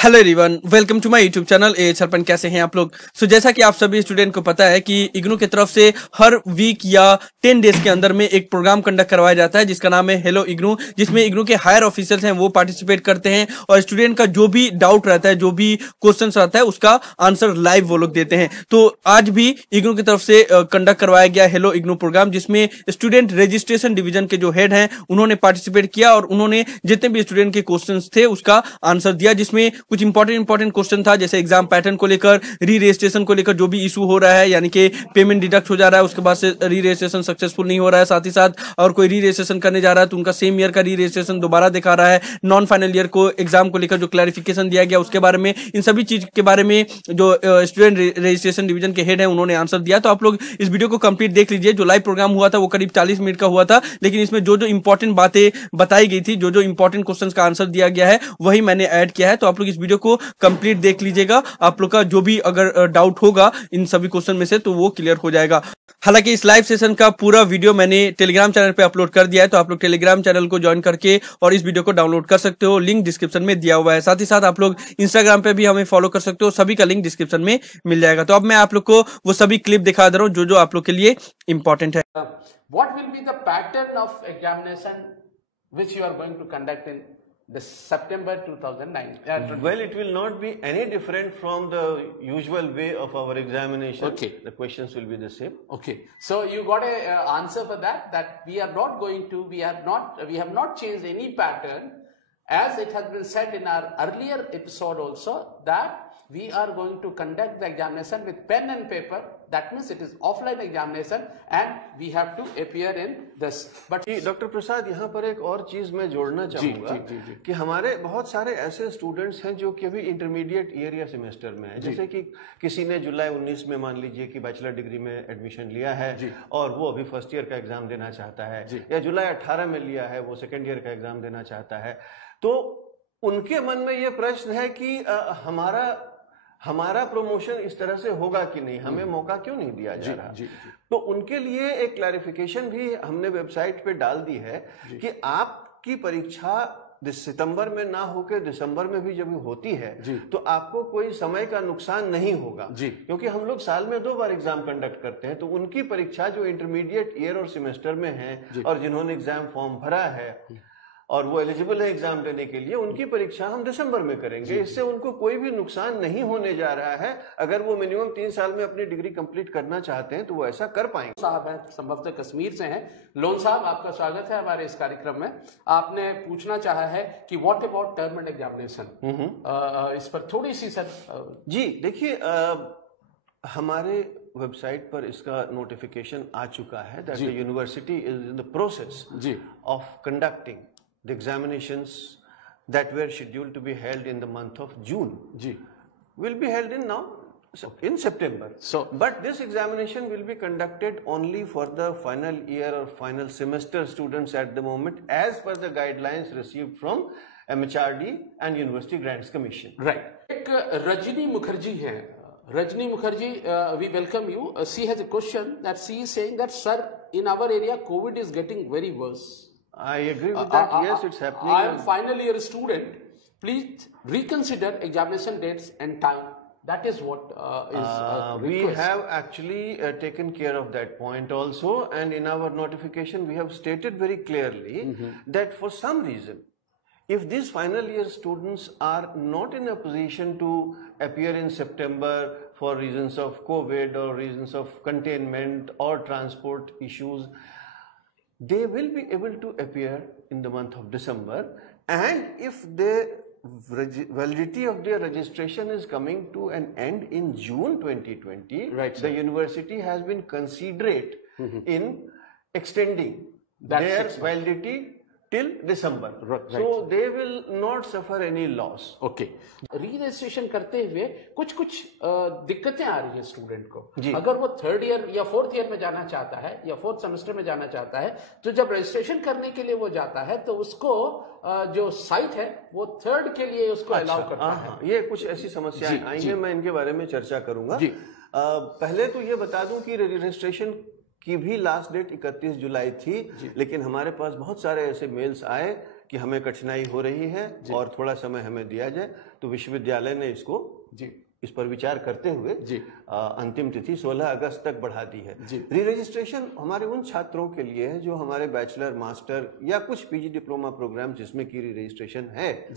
Hello everyone, welcome to my YouTube channel AH Harpan. कैसे हैं आप लोग? जैसा कि आप सभी स्टूडेंट को पता है कि इग्नू की तरफ से हर वीक या 10 डेज के अंदर में एक प्रोग्राम कंडक्ट करवाया जाता है जिसका नाम है हेलो इग्नू, जिसमें इग्नू के हायर ऑफिसर्स हैं वो पार्टिसिपेट करते हैं और स्टूडेंट का जो भी डाउट रहता है, जो भी क्वेश्चन रहता है, उसका आंसर लाइव वो लोग देते हैं। तो आज भी इग्नू की तरफ से कंडक्ट करवाया गया हेलो इग्नू प्रोग्राम, जिसमें स्टूडेंट रजिस्ट्रेशन डिवीजन के जो हेड हैं उन्होंने पार्टिसिपेट किया और उन्होंने जितने भी स्टूडेंट के क्वेश्चन थे उसका आंसर दिया, जिसमें कुछ इंपॉर्टेंट क्वेश्चन था, जैसे एग्जाम पैटर्न को लेकर, री रजिस्ट्रेशन को लेकर जो भी इशू हो रहा है, यानी कि पेमेंट डिडक्ट हो जा रहा है, उसके बाद से री रजिस्ट्रेशन सक्सेसफुल नहीं हो रहा है, साथ ही साथ और कोई री रजिस्ट्रेशन करने जा रहा है तो उनका सेम ईयर का री रजिस्ट्रेशन दोबारा दिखा रहा है, नॉन फाइनल ईयर को एग्जाम को लेकर जो क्लैरिफिकेशन दिया गया उसके बारे में, इन सभी चीज के बारे में जो स्टूडेंट रजिस्ट्रेशन डिवीजन के हेड है उन्होंने आंसर दिया। तो आप लोग इस वीडियो को कंप्लीट देख लीजिए। जो लाइव प्रोग्राम हुआ था वो करीब 40 मिनट का हुआ था, लेकिन इसमें जो जो इंपॉर्टेंट बातें बताई गई थी, जो जो इंपॉर्टेंट क्वेश्चंस का आंसर दिया गया है वही मैंने ऐड किया है। तो आप लोग इस वीडियो को कंप्लीट देख लीजिएगा। आप लोग का जो भी अगर डाउट होगा इन सभी क्वेश्चन में से तो वो क्लियर हो जाएगा। हालांकि इस लाइव सेशन का पूरा वीडियो मैंने टेलीग्राम चैनल पे अपलोड कर दिया है, तो आप लोग टेलीग्राम चैनल को ज्वाइन करके और इस वीडियो को डाउनलोड कर सकते हो। लिंक डिस्क्रिप्शन में दिया हुआ है। साथ ही साथ आप लोग इंस्टाग्राम पे भी हमें फॉलो कर सकते हो, सभी का लिंक डिस्क्रिप्शन में मिल जाएगा। तो अब मैं आप लोग को वो सभी क्लिप दिखा दे रहा हूँ जो जो आप लोग के लिए इंपॉर्टेंट है। What will be the pattern of examination which you are going to conduct in this September 2009? Well, it will not be any different from the usual way of our examination. Okay. The questions will be the same. Okay. So you got a answer for that? That we are not going to, we have not changed any pattern, as it has been said in our earlier episode also, that we are going to conduct the examination with pen and paper. That means it is offline examination and we have to appear in this. But doctor Prasad, यहाँ पर एक और चीज मैं जोड़ना चाहूंगा कि हमारे बहुत सारे ऐसे स्टूडेंट्स हैं जो कि अभी इंटरमीडिएट ईयर या सेमेस्टर में हैं। जैसे कि किसी ने जुलाई 19 में मान लीजिए कि बैचलर डिग्री में एडमिशन लिया है और वो अभी फर्स्ट ईयर का एग्जाम देना चाहता है, या जुलाई 18 में लिया है वो सेकेंड ईयर का एग्जाम देना चाहता है, तो उनके मन में ये प्रश्न है कि हमारा प्रमोशन इस तरह से होगा कि नहीं, हमें मौका क्यों नहीं दिया जा रहा। तो उनके लिए एक क्लैरिफिकेशन भी हमने वेबसाइट पे डाल दी है कि आपकी परीक्षा सितंबर में ना होकर दिसंबर में भी जब होती है तो आपको कोई समय का नुकसान नहीं होगा, क्योंकि हम लोग साल में 2 बार एग्जाम कंडक्ट करते हैं। तो उनकी परीक्षा जो इंटरमीडिएट ईयर और सेमेस्टर में है और जिन्होंने एग्जाम फॉर्म भरा है और वो एलिजिबल है एग्जाम देने के लिए, उनकी परीक्षा हम दिसंबर में करेंगे। इससे उनको कोई भी नुकसान नहीं होने जा रहा है। अगर वो मिनिमम 3 साल में अपनी डिग्री कंप्लीट करना चाहते हैं तो वो ऐसा कर पाएंगे। साहब हैं, संभवतः कश्मीर से हैं। लोन साहब, आपका स्वागत है हमारे इस कार्यक्रम में। आपने पूछना चाहा है कि what about term and examination, इस पर थोड़ी सी सर। जी देखिए, हमारे वेबसाइट पर इसका नोटिफिकेशन आ चुका है that the university is in the process of conducting the examinations that were scheduled to be held in the month of June will be held in September. So, but this examination will be conducted only for the final year or final semester students at the moment, as per the guidelines received from MHRD and University Grants Commission. Right. एक रजनी मुखर्जी है। Rajni Mukherjee, we welcome you. She has a question that she is saying that, sir, in our area COVID is getting very worse. I agree with that. Yes, it's happening. I am final year student. Please reconsider examination dates and time. That is what is we have actually taken care of that point also, and in our notification we have stated very clearly that for some reason, if these final year students are not in a position to appear in September for reasons of COVID or reasons of containment or transport issues, they will be able to appear in the month of December, and if the validity of their registration is coming to an end in June 2020, the university has been considerate in extending their validity till December. So they will not suffer any loss. Okay. री-रजिस्ट्रेशन करते हुए कुछ दिक्कतें आ रही है student को। अगर वो 3rd year या 4th ईयर में जाना चाहता है या 4th सेमेस्टर में जाना चाहता है, तो जब रजिस्ट्रेशन करने के लिए वो जाता है तो उसको जो साइट है वो 3rd के लिए उसको अलाउ करता है। ये कुछ ऐसी समस्याएं आई हैं, मैं इनके बारे में चर्चा करूंगा। पहले तो ये बता दूं कि रजिस्ट्रेशन की भी लास्ट डेट 31 जुलाई थी, लेकिन हमारे पास बहुत सारे ऐसे मेल्स आए कि हमें कठिनाई हो रही है और थोड़ा समय हमें दिया जाए, तो विश्वविद्यालय ने इसको इस पर विचार करते हुए अंतिम तिथि 16 अगस्त तक बढ़ा दी है। री रजिस्ट्रेशन हमारे उन छात्रों के लिए है जो हमारे बैचलर, मास्टर या कुछ पीजी डिप्लोमा प्रोग्राम जिसमें की री रजिस्ट्रेशन है,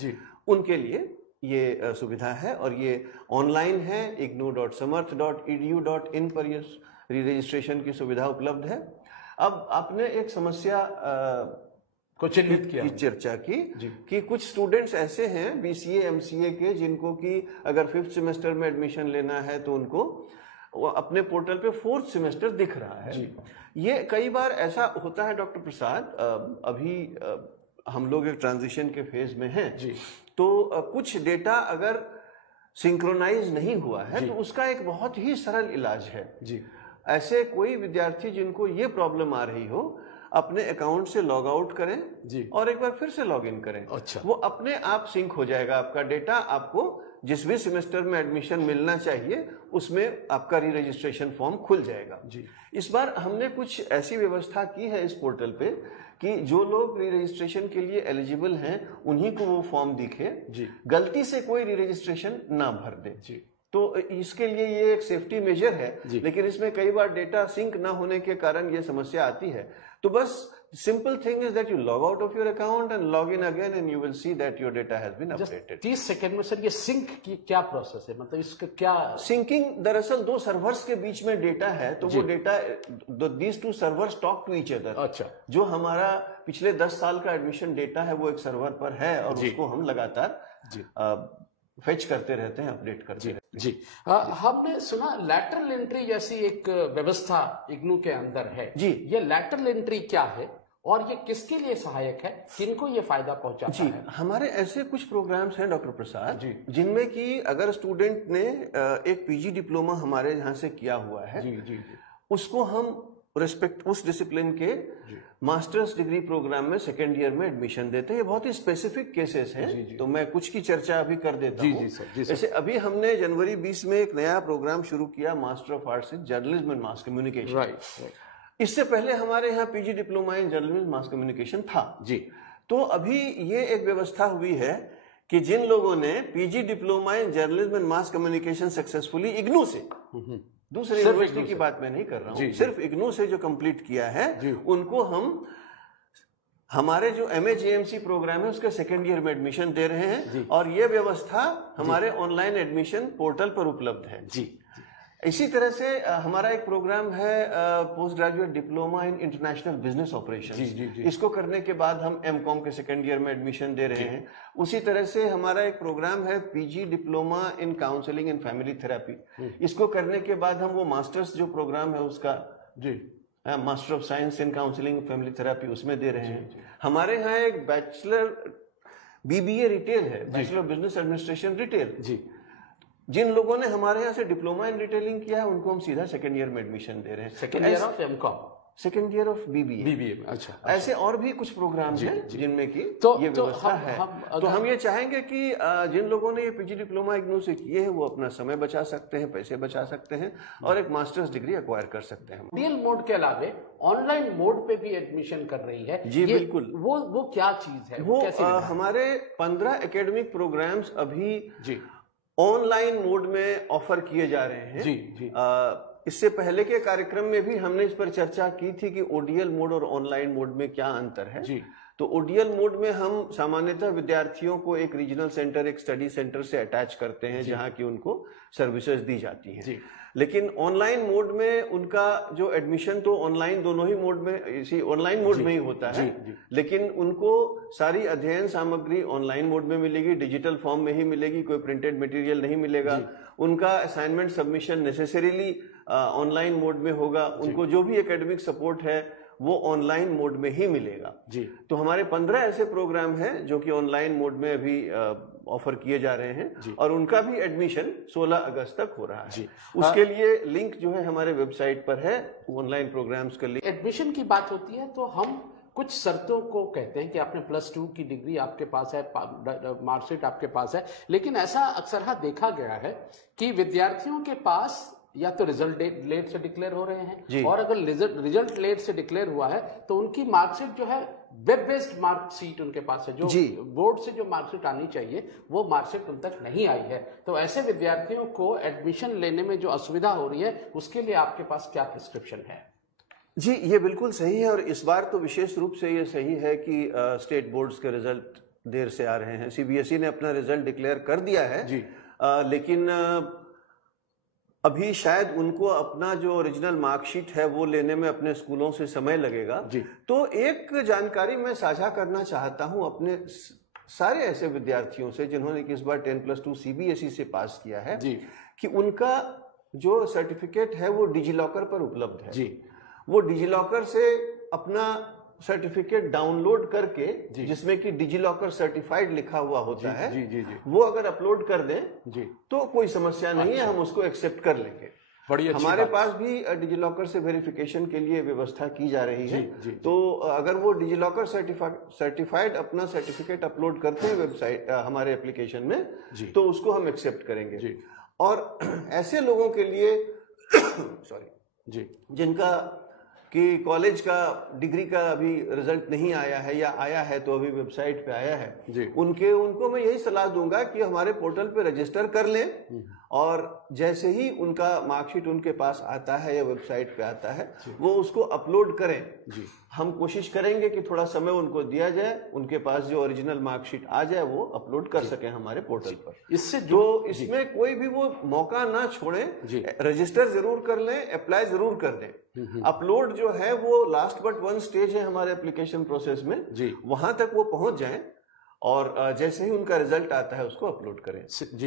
उनके लिए ये सुविधा है और ये ऑनलाइन है। ignou.samarth.edu.in पर ये री रजिस्ट्रेशन की सुविधा उपलब्ध है। अब आपने एक समस्या को चिन्हित किया, चर्चा की कि कुछ स्टूडेंट्स ऐसे हैं बीसीए एमसीए के जिनको कि अगर 5th सेमेस्टर में एडमिशन लेना है तो उनको अपने पोर्टल पे 4th सेमेस्टर दिख रहा है। ये कई बार ऐसा होता है डॉक्टर प्रसाद, अभी हम लोग एक ट्रांजिशन के फेज में हैं, तो कुछ डेटा अगर सिंक्रोनाइज नहीं हुआ है तो उसका एक बहुत ही सरल इलाज है। ऐसे कोई विद्यार्थी जिनको ये प्रॉब्लम आ रही हो, अपने अकाउंट से लॉग आउट करें और एक बार फिर से लॉग इन करें। वो अपने आप सिंक हो जाएगा आपका डेटा। आपको जिस भी सेमेस्टर में एडमिशन मिलना चाहिए उसमें आपका री रजिस्ट्रेशन फॉर्म खुल जाएगा। इस बार हमने कुछ ऐसी व्यवस्था की है इस पोर्टल पे कि जो लोग री रजिस्ट्रेशन के लिए एलिजिबल हैं उन्हीं को वो फॉर्म दिखे, गलती से कोई री रजिस्ट्रेशन ना भर दे। तो इसके लिए ये एक सेफ्टी मेजर है, लेकिन इसमें कई बार डेटा सिंक ना होने के कारण ये समस्या आती है। तो बस simple thing is that you log out of your account and log in again and you will see that your data has been updated. 30 second में सर ये सिंक की क्या प्रोसेस है, मतलब इसका क्या? सिंकिंग दरअसल दो सर्वर्स के बीच में डेटा है, तो वो data these two servers talk to each other। अच्छा, जो हमारा पिछले 10 साल का एडमिशन डेटा है वो एक सर्वर पर है और उसको हम लगातार फेच करते रहते हैं, अपडेट करते रहते हैं। हमने सुना लैटरल एंट्री जैसी एक व्यवस्था इग्नू के अंदर है। ये लैटरल एंट्री क्या है और ये किसके लिए सहायक है, किनको ये फायदा पहुंचाता है? हमारे ऐसे कुछ प्रोग्राम्स हैं डॉक्टर प्रसाद जिनमें कि अगर स्टूडेंट ने एक पीजी डिप्लोमा हमारे यहाँ से किया हुआ है, उसको हम रिस्पेक्ट उस डिसिप्लिन के मास्टर्स डिग्री प्रोग्राम में सेकेंड ईयर में एडमिशन देते हैं। ये बहुत ही स्पेसिफिक केसेस हैं, तो मैं कुछ की चर्चा अभी कर देता हूँ। जैसे अभी हमने जनवरी 20 में एक नया प्रोग्राम शुरू किया, master of arts in journalism and mass communication. इससे पहले हमारे यहाँ PG diploma in journalism mass communication था। तो अभी ये एक व्यवस्था हुई है कि जिन लोगों ने PG diploma in journalism and mass communication successfully IGNOU से, दूसरे यूनिवर्सिटी की बात मैं नहीं कर रहा हूँ, सिर्फ इग्नू से जो कंप्लीट किया है, उनको हम हमारे जो MA-JMC प्रोग्राम है उसके सेकेंड ईयर में एडमिशन दे रहे हैं और ये व्यवस्था हमारे ऑनलाइन एडमिशन पोर्टल पर उपलब्ध है। इसी तरह से हमारा एक प्रोग्राम है post graduate diploma in international business operations. इसको करने के बाद हम MCOM के सेकेंड ईयर में एडमिशन दे रहे हैं। उसी तरह से हमारा एक प्रोग्राम है PG diploma in counselling and family therapy. इसको करने के बाद हम वो मास्टर्स जो प्रोग्राम है उसका master of science in counselling family therapy उसमें दे रहे हैं। हमारे यहाँ एक बैचलर BBA रिटेल है, bachelor of business administration retail. जिन लोगों ने हमारे यहाँ से डिप्लोमा इन रिटेलिंग किया है उनको हम सीधा सेकेंड ईयर में एडमिशन दे रहे हैं। Second year of MCOM, second year of BBA। अच्छा, ऐसे और भी कुछ प्रोग्राम हैं जिनमें की ये व्यवस्था है। तो हम ये चाहेंगे कि जिन लोगों ने ये पीजी डिप्लोमा इग्नू से किए हैं वो अपना समय बचा सकते हैं, पैसे बचा सकते हैं और एक मास्टर्स डिग्री एक्वायर कर सकते हैं। रियल मोड के अलावे ऑनलाइन मोड पे भी एडमिशन कर रही है। जी बिल्कुल। वो क्या चीज है? वो हमारे 15 एकेडमिक प्रोग्राम्स अभी ऑनलाइन मोड में ऑफर किए जा रहे हैं। इससे पहले के कार्यक्रम में भी हमने इस पर चर्चा की थी कि ओडीएल मोड और ऑनलाइन मोड में क्या अंतर है। तो ओडीएल मोड में हम सामान्यतः विद्यार्थियों को एक रीजनल सेंटर, एक स्टडी सेंटर से अटैच करते हैं जहां की उनको सर्विसेज दी जाती हैं। लेकिन ऑनलाइन मोड में उनका जो एडमिशन तो ऑनलाइन दोनों ही मोड में, इसी ऑनलाइन मोड में ही होता है। लेकिन उनको सारी अध्ययन सामग्री ऑनलाइन मोड में मिलेगी, डिजिटल फॉर्म में ही मिलेगी, कोई प्रिंटेड मटेरियल नहीं मिलेगा। उनका assignment submission necessarily online mode में होगा। उनको जो भी एकेडमिक सपोर्ट है वो ऑनलाइन मोड में ही मिलेगा। तो हमारे 15 ऐसे प्रोग्राम हैं जो कि ऑनलाइन मोड में अभी ऑफर किए जा रहे हैं और उनका भी एडमिशन 16 अगस्त तक हो रहा है। उसके लिए लिंक जो है हमारे वेबसाइट पर है, ऑनलाइन प्रोग्राम्स का लिंक। एडमिशन की बात होती है तो हम कुछ शर्तों को कहते हैं कि आपने +2 की डिग्री आपके पास है, मार्कशीट आपके पास है, लेकिन ऐसा अक्सर देखा गया है कि विद्यार्थियों के पास या तो रिजल्ट लेट से डिक्लेयर हो रहे हैं और अगर रिजल्ट लेट से डिक्लेयर हुआ है तो उनकी मार्कशीट जो है वेब बेस्ड मार्कशीट उनके पास है, जो बोर्ड से जो मार्कशीट आनी चाहिए वो मार्कशीट उन तक नहीं आई है। तो ऐसे विद्यार्थियों को एडमिशन लेने में जो असुविधा हो रही है उसके लिए आपके पास क्या प्रिस्क्रिप्शन है? जी, ये बिल्कुल सही है, और इस बार तो विशेष रूप से ये सही है कि स्टेट बोर्ड्स के रिजल्ट देर से आ रहे हैं। सीबीएसई ने अपना रिजल्ट डिक्लेयर कर दिया है जी, लेकिन अभी शायद उनको अपना जो ओरिजिनल मार्कशीट है वो लेने में अपने स्कूलों से समय लगेगा जी। तो एक जानकारी मैं साझा करना चाहता हूं अपने सारे ऐसे विद्यार्थियों से जिन्होंने कि इस बार 10+2 सीबीएसई से पास किया है जी, कि उनका जो सर्टिफिकेट है वो डिजिलॉकर पर उपलब्ध है जी। वो डिजिलॉकर से अपना सर्टिफिकेट डाउनलोड करके, जिसमें कि डिजिलॉकर सर्टिफाइड लिखा हुआ होता है, जी, वो अगर अपलोड कर दें जी, तो कोई समस्या नहीं है, हम उसको एक्सेप्ट कर लेंगे। बड़ी अच्छी हमारे पास भी डिजिलॉकर से वेरिफिकेशन के लिए व्यवस्था की जा रही है जी, तो अगर वो डिजिलॉकर सर्टिफाइड अपना सर्टिफिकेट अपलोड करते हैं वेबसाइट हमारे एप्लीकेशन में जी, तो उसको हम एक्सेप्ट करेंगे जी। और ऐसे लोगों के लिए सॉरी जी, जिनका कि कॉलेज का डिग्री का अभी रिजल्ट नहीं आया है या आया है तो अभी वेबसाइट पे आया है जी, उनको मैं यही सलाह दूंगा कि हमारे पोर्टल पे रजिस्टर कर लें, और जैसे ही उनका मार्कशीट उनके पास आता है या वेबसाइट पे आता है वो उसको अपलोड करें जी। हम कोशिश करेंगे कि थोड़ा समय उनको दिया जाए, उनके पास जो ओरिजिनल मार्कशीट आ जाए वो अपलोड कर सकें हमारे पोर्टल पर। इससे जो इसमें कोई भी वो मौका ना छोड़ें, रजिस्टर जरूर कर लें, अप्लाई जरूर कर दें। अपलोड जो है वो लास्ट बट वन स्टेज है हमारे एप्लीकेशन प्रोसेस में जी, वहां तक वो पहुंच जाएं, और जैसे ही उनका रिजल्ट आता है उसको अपलोड करें जी।